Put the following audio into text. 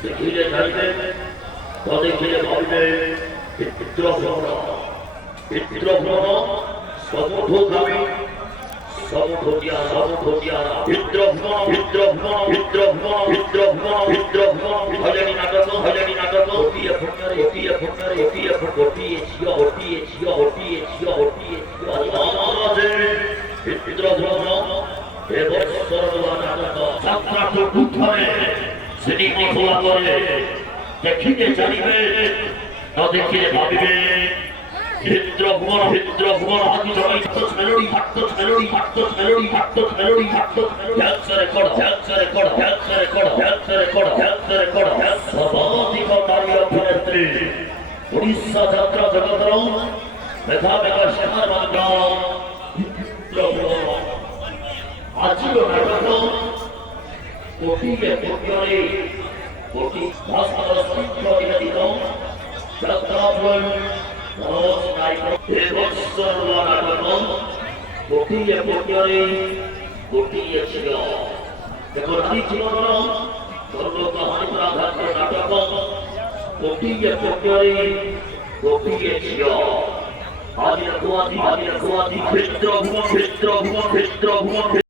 দেখিলে জানিবেন তদেখিলে ভাবিবেন পিতৃভ্রমণ পিতৃভ্রমণ সমুখগামী সমুখটিয়া পিতৃভ্রমণ পিতৃভ্রমণ পিতৃভ্রমণ পিতৃভ্রমণ পিতৃভ্রমণ হজনি নাটক ওটিয়ে পিতৃভ্রমণ এবৎসরদোয়া নাটক যাত্রাট উত্থানে শ্রেণী মথুয়া করে দেখিলে জানিবে না দেখিলে ভাবিবে পিতৃভ্রমণ হাতি জমাই মেলোডি সর্বাধিক নারী অভিনেত্রী উড়িষ্যা যাত্রা জগতর মেধা শেখার মাধ্যম আজির নাটক কোটিয়ে কোটিয়ে কোটি ভাস্কর স্থিত নিবেদিত যাত্রাফল মনোজ নায়ক এবৎসর নাটক কোটিয়ে কোটিয়ে ছিল দেখো নারী জীবন ধর্ম কাহানি আধারিত নাটক কোটিয়ে ছিল আজ রঘুয়াতি ক্ষেত্র ভুবন